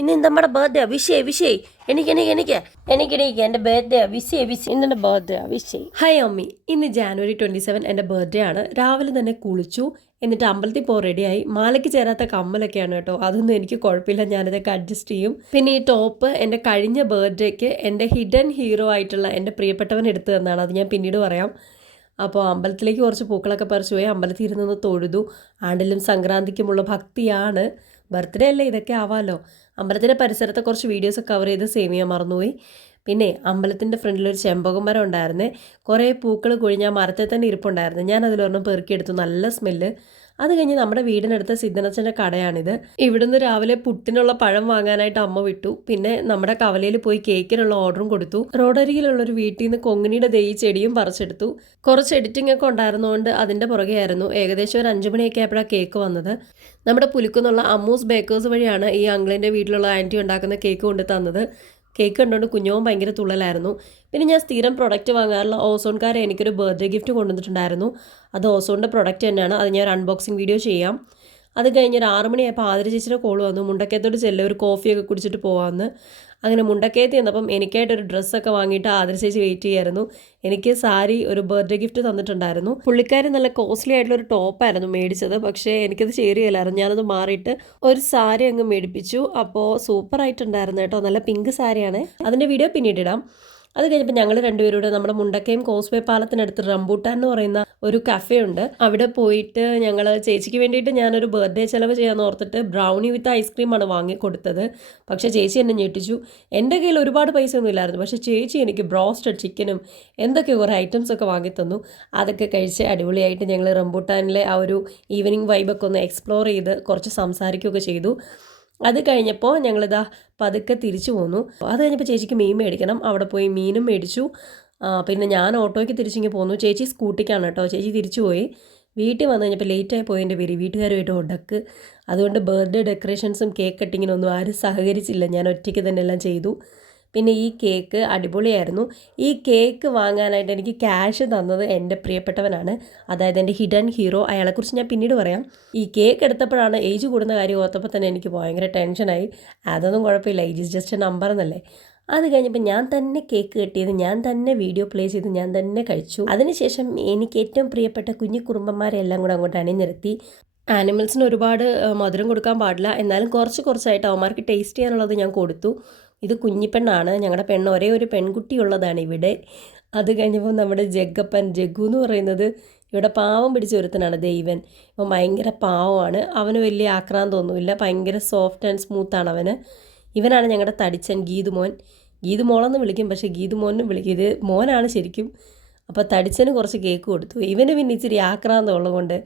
ഇന്ന് നമ്മുടെ ബർത്ത്ഡേ വിഷയ് എനിക്ക് എൻ്റെ ബർത്ത്ഡേ വിഷയ് ഇന്നെ ബർത്ത്ഡേ വിഷയ്. ഹായ് അമ്മി, ഇന്ന് January 27 എൻ്റെ ബർത്ത്ഡേ ആണ്. രാവിലെ തന്നെ കുളിച്ചു, എന്നിട്ട് അമ്പലത്തിൽ പോ റെഡിയായി. മാലയ്ക്ക് ചേരാത്ത കമ്മലൊക്കെയാണ് കേട്ടോ, അതൊന്നും എനിക്ക് കുഴപ്പമില്ല, ഞാനിതൊക്കെ അഡ്ജസ്റ്റ് ചെയ്യും. പിന്നെ ഈ ടോപ്പ് എൻ്റെ കഴിഞ്ഞ ബർത്ത്ഡേക്ക് എൻ്റെ ഹിഡൻ ഹീറോ ആയിട്ടുള്ള എൻ്റെ പ്രിയപ്പെട്ടവൻ എടുത്തു തന്നതാണ്, അത് ഞാൻ പിന്നീട് പറയാം. അപ്പോൾ അമ്പലത്തിലേക്ക് കുറച്ച് പൂക്കളൊക്കെ പറിച്ചു പോയി, അമ്പലത്തിൽ ഇരുന്ന് തൊഴുതു. ആണ്ടിലും സംക്രാന്തിക്കുമുള്ള ഭക്തിയാണ്, ബർത്ത്ഡേ അല്ലേ, ഇതൊക്കെ ആവാമല്ലോ. അമ്പലത്തിൻ്റെ പരിസരത്തെ കുറച്ച് വീഡിയോസ് കവർ ചെയ്ത് സേവ് ചെയ്യാൻ മറന്നുപോയി. പിന്നെ അമ്പലത്തിൻ്റെ ഫ്രണ്ടിലൊരു ചെമ്പകം മരം ഉണ്ടായിരുന്നേ, കുറേ പൂക്കൾ കൊഴിഞ്ഞാൽ മരത്തിൽ തന്നെ ഇരിപ്പുണ്ടായിരുന്നു. ഞാൻ അതിലൊരെണ്ണം പെറുക്കിയെടുത്തു, നല്ല സ്മെല്ല്. അത് കഴിഞ്ഞ് നമ്മുടെ വീടിനടുത്ത സിദ്ധനച്ഛൻ്റെ കടയാണിത്. ഇവിടുന്ന് രാവിലെ പുട്ടിനുള്ള പഴം വാങ്ങാനായിട്ട് അമ്മ വിട്ടു. പിന്നെ നമ്മുടെ കവലയിൽ പോയി കേക്കിനുള്ള ഓർഡറും കൊടുത്തു. റോഡരികിലുള്ളൊരു വീട്ടിൽ നിന്ന് കൊങ്ങിണിയുടെ ദൈ ചെടിയും പറിച്ചെടുത്തു. കുറച്ച് എഡിറ്റിംഗ് ഒക്കെ ഉണ്ടായിരുന്നതുകൊണ്ട് അതിൻ്റെ പുറകെയായിരുന്നു. ഏകദേശം ഒരു 5 മണിയൊക്കെ ആയപ്പോഴാണ് കേക്ക് വന്നത്. നമ്മുടെ പുലിക്കുന്നുള്ള അമ്മൂസ് ബേക്കേഴ്സ് വഴിയാണ് ഈ അങ്കിളിൻ്റെ വീട്ടിലുള്ള ആൻറ്റി ഉണ്ടാക്കുന്ന കേക്ക് കൊണ്ട് തന്നത്. കേക്ക് കണ്ടുകൊണ്ട് കുഞ്ഞവും ഭയങ്കര തുള്ളലായിരുന്നു. പിന്നെ ഞാൻ സ്ഥിരം പ്രൊഡക്റ്റ് വാങ്ങാറുള്ള ഓസോൺകാരെ എനിക്കൊരു ബർത്ത്ഡേ ഗിഫ്റ്റ് കൊണ്ടുവന്നിട്ടുണ്ടായിരുന്നു. അത് ഓസോണിൻ്റെ പ്രൊഡക്റ്റ് തന്നെയാണ്, അത് ഞാൻ ഒരു അൺബോക്സിങ് വീഡിയോ ചെയ്യാം. അത് കഴിഞ്ഞ് ഒരു 6 മണിയായപ്പോൾ ആതിര ചേച്ചിയുടെ കോൾ വന്നു, മുണ്ടക്കയത്തോട് ചെല്ല്, ഒരു കോഫിയൊക്കെ കുടിച്ചിട്ട് പോകാമെന്ന്. അങ്ങനെ മുണ്ടക്കയത്ത് ചെന്നപ്പം എനിക്കായിട്ടൊരു ഡ്രസ്സൊക്കെ വാങ്ങിയിട്ട് ആതിര ചേച്ചി വെയിറ്റ് ചെയ്യായിരുന്നു. എനിക്ക് സാരി ഒരു ബർത്ത്ഡേ ഗിഫ്റ്റ് തന്നിട്ടുണ്ടായിരുന്നു. പുള്ളിക്കാരി നല്ല കോസ്റ്റ്ലി ആയിട്ടുള്ള ഒരു ടോപ്പായിരുന്നു മേടിച്ചത്, പക്ഷേ എനിക്കത് ചേരുകയില്ലായിരുന്നു. ഞാനത് മാറിയിട്ട് ഒരു സാരി അങ്ങ് മേടിപ്പിച്ചു. അപ്പോൾ സൂപ്പറായിട്ടുണ്ടായിരുന്നു കേട്ടോ, നല്ല പിങ്ക് സാരിയാണ്. അതിൻ്റെ വീഡിയോ പിന്നീട് ഇടാം. അത് കഴിഞ്ഞപ്പോൾ ഞങ്ങൾ രണ്ടുപേരുടെ നമ്മുടെ മുണ്ടക്കയം കോസ്വേ പാലത്തിനടുത്ത് റംബൂട്ടാൻ എന്ന് പറയുന്ന ഒരു കഫേ ഉണ്ട്, അവിടെ പോയിട്ട് ഞങ്ങൾ ചേച്ചിക്ക് വേണ്ടിയിട്ട് ഞാനൊരു ബർത്ത്ഡേ ചിലവ് ചെയ്യാൻ ഓർത്തിട്ട് ബ്രൗണി വിത്ത് ഐസ്ക്രീമാണ് വാങ്ങിക്കൊടുത്തത്. പക്ഷേ ചേച്ചി എന്നെ ഞെട്ടിച്ചു. എൻ്റെ കയ്യിൽ ഒരുപാട് പൈസ ഒന്നും ഇല്ലായിരുന്നു, പക്ഷേ ചേച്ചി എനിക്ക് ബ്രോസ്റ്റഡ് ചിക്കനും എന്തൊക്കെ കുറേ ഐറ്റംസ് ഒക്കെ വാങ്ങിത്തന്നു. അതൊക്കെ കഴിച്ച് അടിപൊളിയായിട്ട് ഞങ്ങൾ റംബൂട്ടാനിലെ ആ ഒരു ഈവനിങ് വൈബൊക്കെ ഒന്ന് എക്സ്പ്ലോർ ചെയ്ത് കുറച്ച് സംസാരിക്കുകയൊക്കെ ചെയ്തു. അത് കഴിഞ്ഞപ്പോൾ ഞങ്ങളിതാ പതുക്കെ തിരിച്ചു പോന്നു. അത് കഴിഞ്ഞപ്പോൾ ചേച്ചിക്ക് മീൻ മേടിക്കണം, അവിടെ പോയി മീനും മേടിച്ചു. പിന്നെ ഞാൻ ഓട്ടോയ്ക്ക് തിരിച്ചിങ്ങ് പോന്നു. ചേച്ചി സ്കൂട്ടിക്കാണ് കേട്ടോ. ചേച്ചി തിരിച്ചു പോയി. വീട്ടിൽ വന്നു കഴിഞ്ഞപ്പോൾ ലേറ്റായി പോയതിൻ്റെ പേര് വീട്ടുകാരുമായിട്ട് ഉടക്ക്. അതുകൊണ്ട് ബർത്ത്ഡേ ഡെക്കറേഷൻസും കേക്ക് കട്ടിങ്ങിനൊന്നും ആരും സഹകരിച്ചില്ല, ഞാൻ ഒറ്റയ്ക്ക് തന്നെ എല്ലാം ചെയ്തു. പിന്നെ ഈ കേക്ക് അടിപൊളിയായിരുന്നു. ഈ കേക്ക് വാങ്ങാനായിട്ട് എനിക്ക് ക്യാഷ് തന്നത് എൻ്റെ പ്രിയപ്പെട്ടവനാണ്, അതായത് എൻ്റെ ഹിഡൻ ഹീറോ. അയാളെക്കുറിച്ച് ഞാൻ പിന്നീട് പറയാം. ഈ കേക്ക് എടുത്തപ്പോഴാണ് ഏജ് കൂടുന്ന കാര്യം ഓർത്തപ്പോൾ തന്നെ എനിക്ക് ഭയങ്കര ടെൻഷനായി. അതൊന്നും കുഴപ്പമില്ല, age is just A number എന്നല്ലേ. അത് കഴിഞ്ഞപ്പോൾ ഞാൻ തന്നെ കേക്ക് കെട്ടിയത്, ഞാൻ തന്നെ വീഡിയോ പ്ലേ ചെയ്ത് ഞാൻ തന്നെ കഴിച്ചു. അതിനുശേഷം എനിക്ക് ഏറ്റവും പ്രിയപ്പെട്ട കുഞ്ഞു കുറുമ്പന്മാരെ എല്ലാം കൂടെ അങ്ങോട്ട് അണിനിരത്തി. ആനിമൽസിന് ഒരുപാട് മധുരം കൊടുക്കാൻ പാടില്ല, എന്നാലും കുറച്ചായിട്ട് അവന്മാർക്ക് ടേസ്റ്റ് ചെയ്യാനുള്ളത് ഞാൻ കൊടുത്തു. ഇത് കുഞ്ഞിപ്പെണ്ണാണ്, ഞങ്ങളുടെ പെണ്ണ്, ഒരേ ഒരു പെൺകുട്ടിയുള്ളതാണ് ഇവിടെ. അത് കഴിഞ്ഞപ്പോൾ നമ്മുടെ ജഗ്ഗു എന്ന് പറയുന്നത് ഇവിടെ പാവം പിടിച്ച ഒരുത്തനാണ് ദൈവൻ. ഇപ്പം ഭയങ്കര പാവമാണ്, അവന് വലിയ ആക്രാന്തമൊന്നുമില്ല, ഭയങ്കര സോഫ്റ്റ് ആൻഡ് സ്മൂത്താണ് അവന്. ഇവനാണ് ഞങ്ങളുടെ തടിച്ചൻ ഗീതുമോൻ. ഗീതുമോളെന്ന് വിളിക്കും, പക്ഷേ ഗീതുമോനും വിളിക്കും, ഇത് മോനാണ് ശരിക്കും. അപ്പോൾ തടിച്ചന് കുറച്ച് കേക്ക് കൊടുത്തു. ഇവന് പിന്നെ ഇച്ചിരി ആക്രാന്തം ഉള്ളതുകൊണ്ട്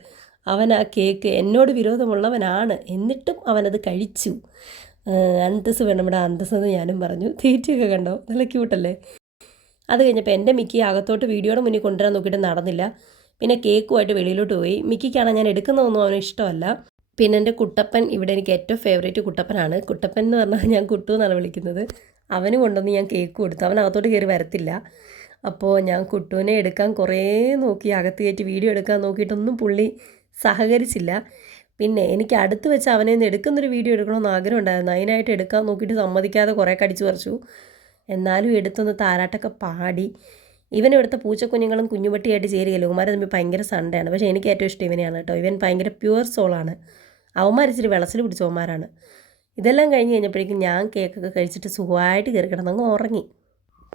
അവൻ ആ കേക്ക് എന്നോട് വിരോധമുള്ളവനാണ്, എന്നിട്ടും അവനത് കഴിച്ചു. അന്തസ് വേണം ഇവിടെ അന്തസ് എന്ന് ഞാനും പറഞ്ഞു. തീറ്റയൊക്കെ കണ്ടോ, നല്ല ക്യൂട്ടല്ലേ. അത് കഴിഞ്ഞപ്പോൾ എൻ്റെ മിക്കി അകത്തോട്ട് വീഡിയോയുടെ മുന്നിൽ കൊണ്ടുവരാൻ നോക്കിയിട്ട് നടന്നില്ല. പിന്നെ കേക്കുമായിട്ട് വെളിയിലോട്ട് പോയി. മിക്കിക്കാണ് ഞാൻ എടുക്കുന്നതൊന്നും അവന് ഇഷ്ടമല്ല. പിന്നെ എൻ്റെ കുട്ടപ്പൻ, ഇവിടെ എനിക്ക് ഏറ്റവും ഫേവറേറ്റ് കുട്ടപ്പനാണ്. കുട്ടപ്പൻ എന്ന് പറഞ്ഞാൽ ഞാൻ കുട്ടു എന്നാണ് വിളിക്കുന്നത്. അവന് കൊണ്ടുവന്ന് ഞാൻ കേക്ക് കൊടുത്തു, അവൻ അകത്തോട്ട് കയറി വരത്തില്ല. അപ്പോൾ ഞാൻ കുട്ടുവിനെ എടുക്കാൻ കുറേ നോക്കി, അകത്ത് കയറ്റി വീഡിയോ എടുക്കാൻ നോക്കിയിട്ടൊന്നും പുള്ളി സഹകരിച്ചില്ല. പിന്നെ എനിക്ക് അടുത്ത് വെച്ച് അവനെ നിന്ന് എടുക്കുന്നൊരു വീഡിയോ എടുക്കണമെന്ന് ആഗ്രഹം ഉണ്ടായിരുന്നു. അതിനായിട്ട് എടുക്കാൻ നോക്കിയിട്ട് സമ്മതിക്കാതെ കുറേ കടിച്ചു പറിച്ചു. എന്നാലും എടുത്തൊന്ന് താരാട്ടൊക്കെ പാടി. ഇവനിവിടുത്തെ പൂച്ചക്കുഞ്ഞുങ്ങളും കുഞ്ഞുപട്ടിയായിട്ട് ചേരുകയല്ലോ, അവന്മാർ തമ്മിൽ ഭയങ്കര സണ്ടയാണ്. പക്ഷേ എനിക്ക് ഏറ്റവും ഇഷ്ടം ഇവനെയാണ് കേട്ടോ. ഇവൻ ഭയങ്കര പ്യുവർ സോളാണ്. അവന്മാർ ഇച്ചിരി വെളച്ചിൽ പിടിച്ചവന്മാരാണ്. ഇതെല്ലാം കഴിഞ്ഞ് കഴിഞ്ഞപ്പോഴേക്കും ഞാൻ കേക്കൊക്കെ കഴിച്ചിട്ട് സുഖമായിട്ട് കയറി കിടന്നങ്ങ് ഉറങ്ങി.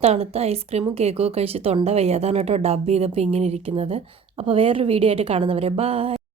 തണുത്ത ഐസ്ക്രീമും കേക്കൊക്കെ കഴിച്ച് തൊണ്ട വയ്യ, അതാണ് കേട്ടോ ഡബ് ചെയ്തപ്പോൾ ഇങ്ങനെ ഇരിക്കുന്നത്. അപ്പോൾ വേറൊരു വീഡിയോ ആയിട്ട് കാണുന്നവരെ ബൈ.